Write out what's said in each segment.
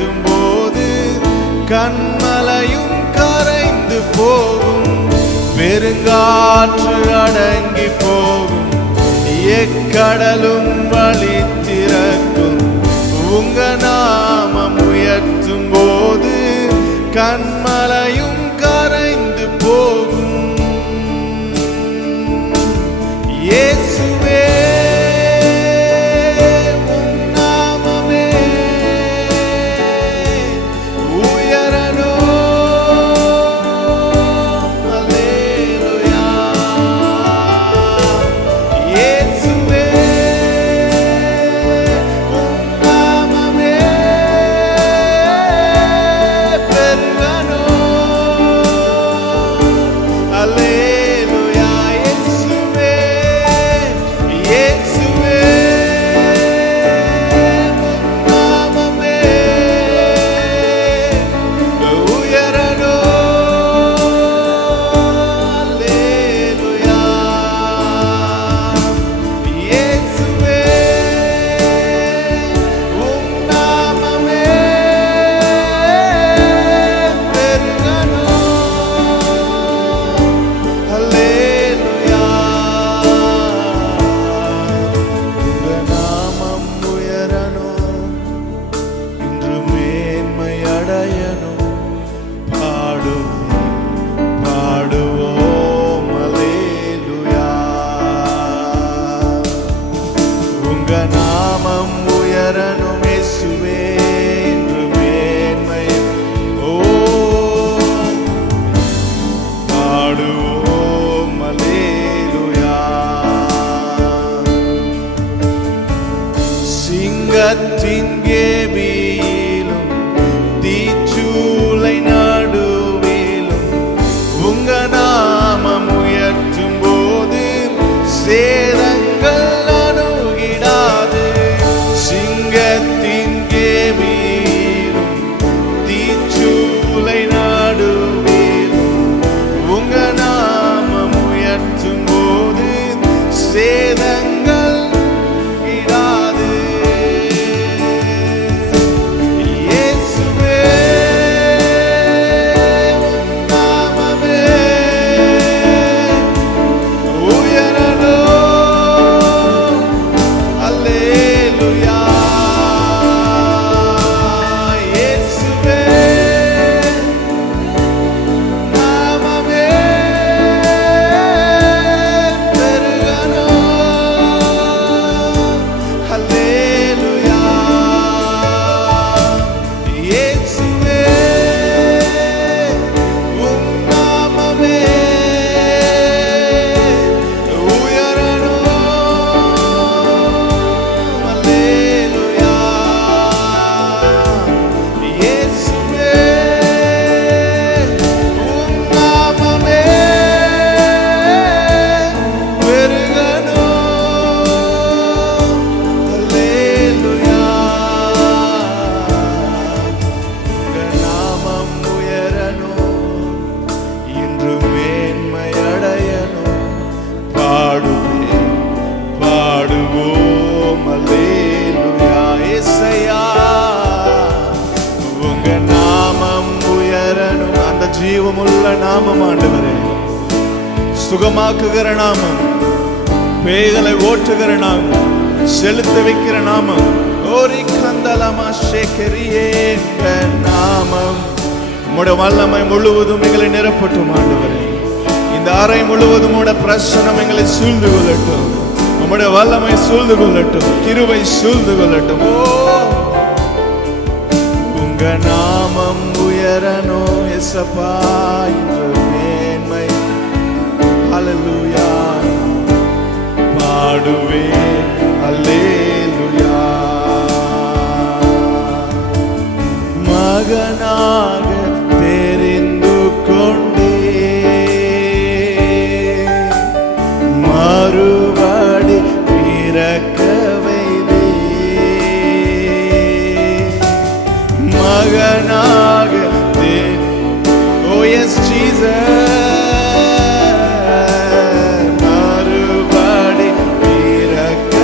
உயர்த்தும் போது கண்மலையும் கரைந்து போகும், பெருங்காற்று அடங்கி போகும், எக்கடலும் வழி திறக்கும். உங்க நாமம் உயர்த்தும் போது கண்மலையும் கரைந்து போகும். இயேசுவே நாமம் உயரணும் இயேசுவே என்று மேன்மை பாடுவோம் அல்லேலூயா. சிங்கத்தின் கேபியிலும் தீச்சூளை நடுவிலும் உங்க நாமம் உயர்த்தும் போது சேதங்கள் சேதங்கள் இடாது. இயேசுவே நாமமே உயரணும். அல்லேலூயா. இயேசுவே நாமமே ஜீவமுள்ள நாமம் ஆண்டவரே, சுகமாக்குகிற நாமம், பேய்களை ஓட்டுகிற நாமம், செலுத்த வைக்கிற நாமம், ஓரி கந்தலமா ஷேக்கரியே நாமம். உம்முடைய வல்லமை முழுவதும் எங்களை நிரப்பட்டும் ஆண்டவரே. இந்த அறை முழுவதும் உம்முடைய பிரசன்னம் எங்களை சூழ்ந்து கொள்ளட்டும். உம்முடைய வல்லமை சூழ்ந்து கொள்ளட்டும், கிருபை சூழ்ந்து கொள்ளட்டும். உங்க நாமம் உயரணும் இயேசப்பா என்று மேன்மை அல்லேலூயா பாடுவேன். அல்லேலூயா. மகனாக தெரிந்து கொண்டே மறுபடி பிறக்க வைத்தே, மகனாக oh yes Jesus, மறுபடி பிறக்க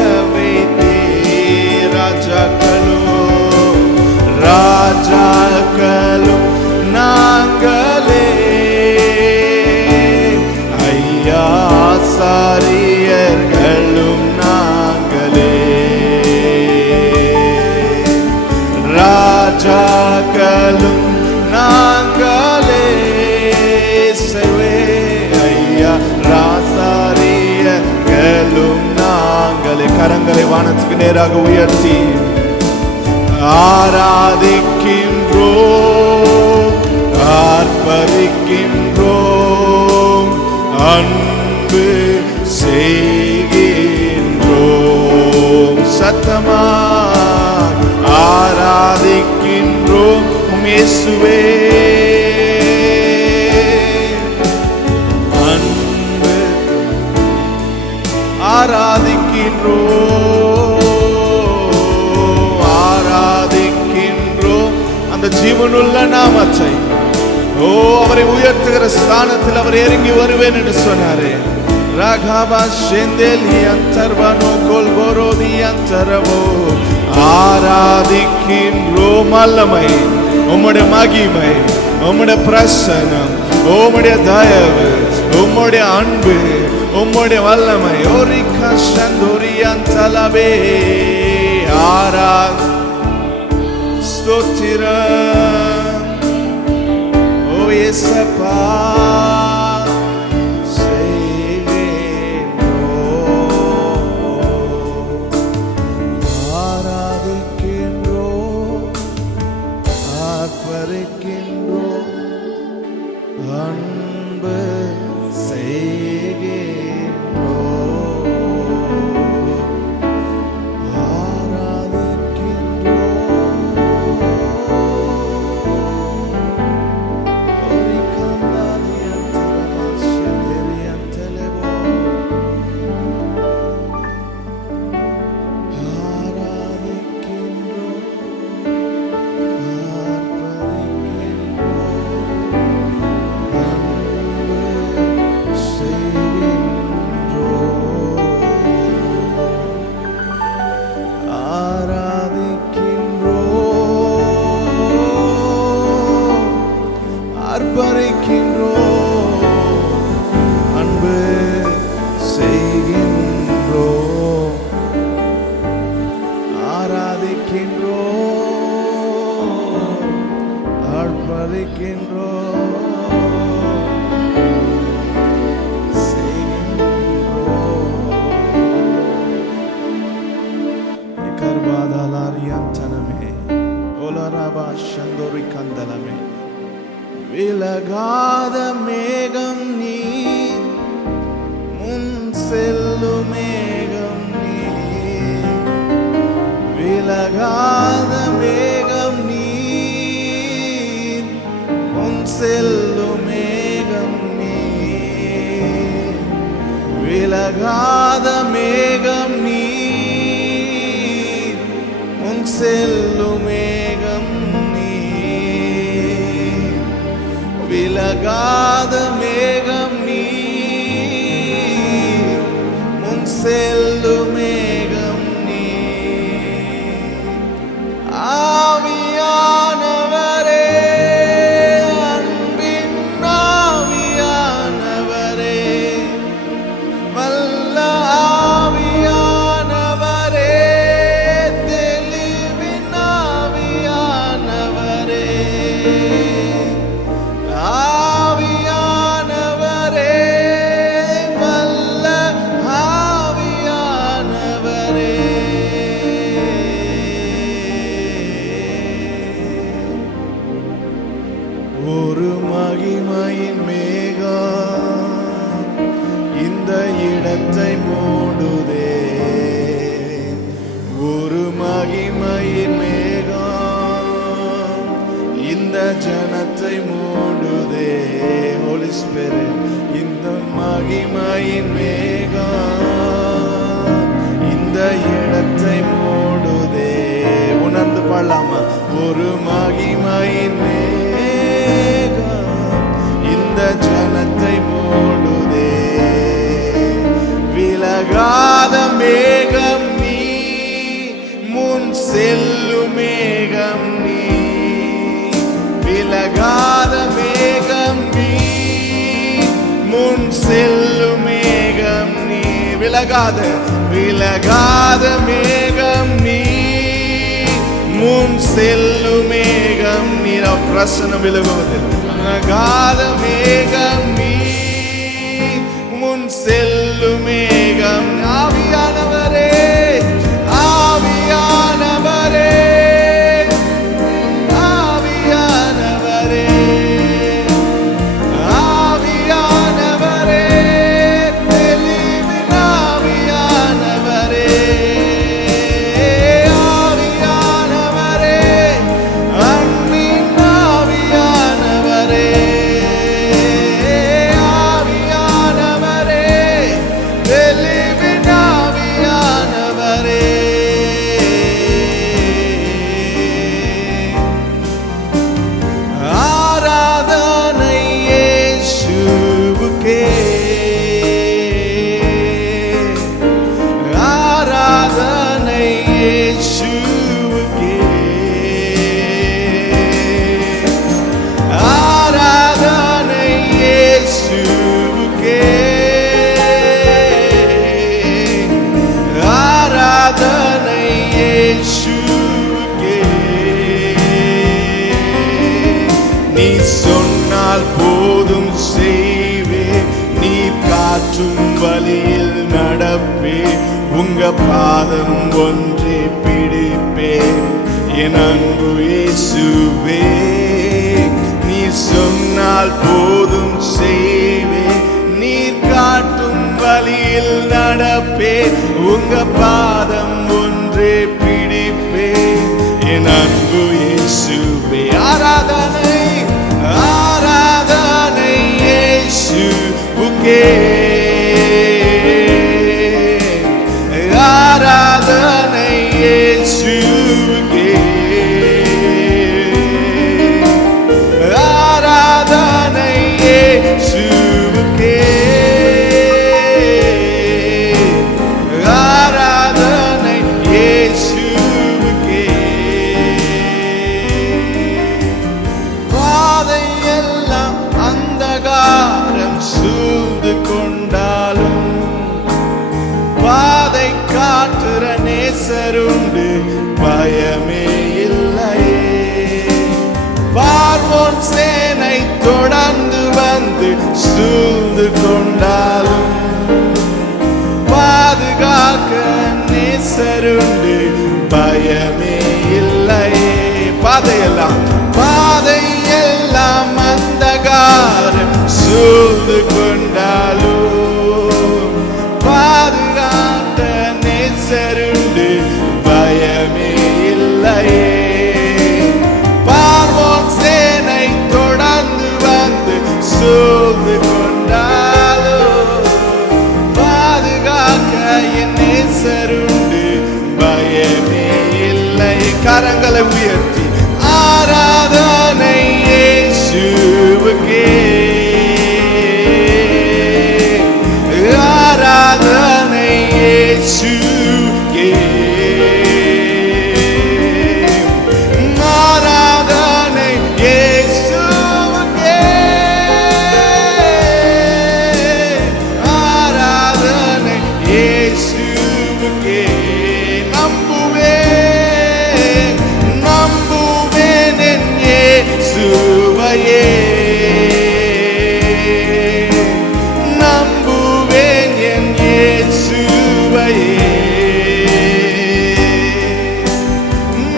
ஆசாரியர்களும் நாங்களே, ராஜாக்களும் நாங்களே, ஐயா ராசாரியர்களும் நாங்களே. கரங்களை வானத்துக்கு நேராக உயர்த்தி ஆராதிக்கின்றோம், ஆர்ப்பரிக்கின்றோம், அன்பு செய்கின்றோம். சத்தமா ஆராதிக்கின்றோம் இயேசுவே, அன்பு ஆராதிக்கின்றோம் அந்த ஜீவனுள்ள நாமத்தை. ஓ, அவரை உயர்த்துகிற ஸ்தானத்தில் அவர் இறங்கி வருவேன் என்று சொன்னாரே. ராகாபா ஷெந்தேலி அந்தர்வனோ கோல்போரோதி அந்தரவோ. ஆராதிக்கின்றோம் வல்லமை, உம்முடைய மகிமை, உம்முடைய பிரசன்னம், உம்முடைய தயவு, உம்முடைய அன்பு, உம்முடைய வல்லமை. ஓரிகா சந்தோரி அந்தலவே. ஸ்தோத்திரம் ஓ இயேசப்பா. விலகாத மேகம் நீ, முன் செல்லும் மேகம் நீ, விலகாத மேகம் நீ, முன் செல்லும் மேகம் நீ, விலகாத மேகம் நீ, முன் செல்லும் மேகம் நீ, விலகாத மேகம் நீ, முன் செல்லும் மேகம் நீ. ஆவியானவரே, அன்பின் ஆவியானவரே, வல்ல ஆவியானவரே, தெளிவின் ஆவியானவரே, ஆவியானவரே, வல்ல ஆவியானவரே, ஒரு மகிமையின் மேகம் இந்த இடத்தை மூடுதே, ஒரு மகிமையின் மேகம் இந்த ஜனத்தை மூடுதே. ஹோலி ஸ்பிரிட், இந்த மகிமையின் மேகம் இந்த இடத்தை மூடுதே. உணர்ந்து பாடலாமா? ஒரு மகிமையின் மேகம் இந்த ஜனத்தை மூடுதே, விலகாத மேகம் நீ, முன் செல்லும் மேகம் நீ, விலகாத மேகம் நீ, முன் செல்லும் மேகம் விலகாத மேகம் நீ, முன் செல்லும் மேகம் நீர். பிரசனம் விலகுவதில் விலகாத மேகம் நீ, முன் செல்லும் மேகம். ஆவியானவரே, ஆவியானவரே, நீ சொன்னால் போதும் செய்வே, நீ காற்றும் வழியில் நடப்பே, உங்க பாதம் ஒன்றே பிடிப்பே, என் அன்பு இயேசுவே. நீ சொன்னால் போதும் செய்வே, நீர் காட்டும் வழியில் நடப்பே, உங்க பாதம் ஒன்றே பிடிப்பே, என் அன்பு இயேசுவே. ஆராதனை ஆராதனை இயேசுவுக்கே, ஆராதனை இயேசுவுக்கே, ஆராதனை இயேசுவுக்கே, ஆராதனை இயேசுவுக்கே. பாதையெல்லாம் அந்தகாரம் சூழ்ந்து கொண்டாலும், பாதை காட்டுற நேசருண்டு, பயமே இல்லையே. பார்வோன் சேனை தொடர்ந்து வந்து சூழ்ந்து கொண்டாலும், பாதுகாக்க நேசருண்டு, பயமே இல்லையே. பாதையெல்லாம் அந்தகாரம் சூழ்ந்து கொண்டாலும், பாதுகாத்த நேசருண்டு, பயமே இல்லையே. பார்வோன் சேனை தொடர்ந்து வந்து சூழ்ந்து கொண்டாலும், பாதுகாக்க என் நேசருண்டு, பயமே இல்லை. கரங்களை உயர்த்தி ஆராதனை இயேசுவுக்கே, ஆராதனை இயேசுவுக்கே, ஆராதனை இயேசுவுக்கே, ஆராதனை இயேசுவுக்கே. நம்புவேன் என் இயேசுவையே, நம்புவேன் என் இயேசுவையே,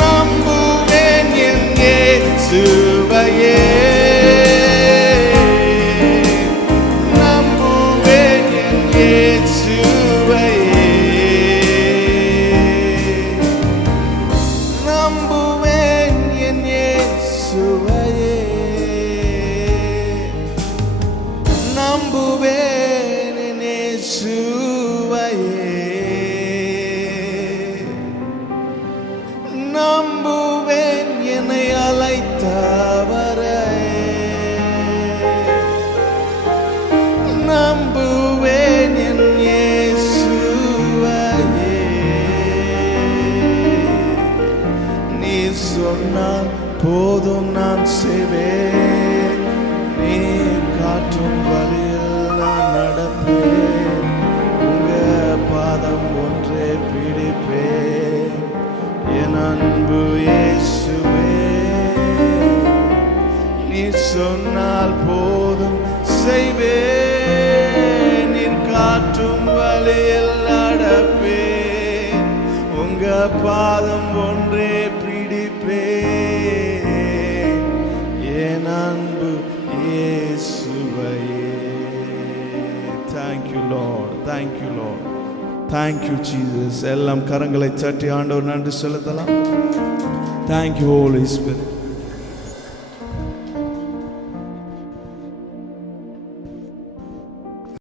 நம்புவேன் என் இயேசுவையே, நம்புவேன் என் இயேசுவையே, நம்புவேன் என் இயேசுவையே, நம்புவேன் என் இயேசுவையே, நம்புவேன் என்னை அழைத்தவரை, நம்புவேன் என் இயேசுவையே. நீ சொன்னால் போதும் நான் செய்வேன், நீ காட்டும் வழியில் நான் நடப்பேன், உங்க அன்பு இயேசுவே, நீ சொன்னால் போதும் செய்வேன், நீர் காட்டும் வழியில் நடப்பேன், உங்க பாதம் ஒன்றே பிடிப்பேன், என் அன்பு இயேசுவையே. Thank you Lord, thank you Lord, thank you Jesus. எல்லாம் கரங்களை தட்டி ஆண்டவர் நன்றி செலுத்தலாம். Thank you Holy Spirit.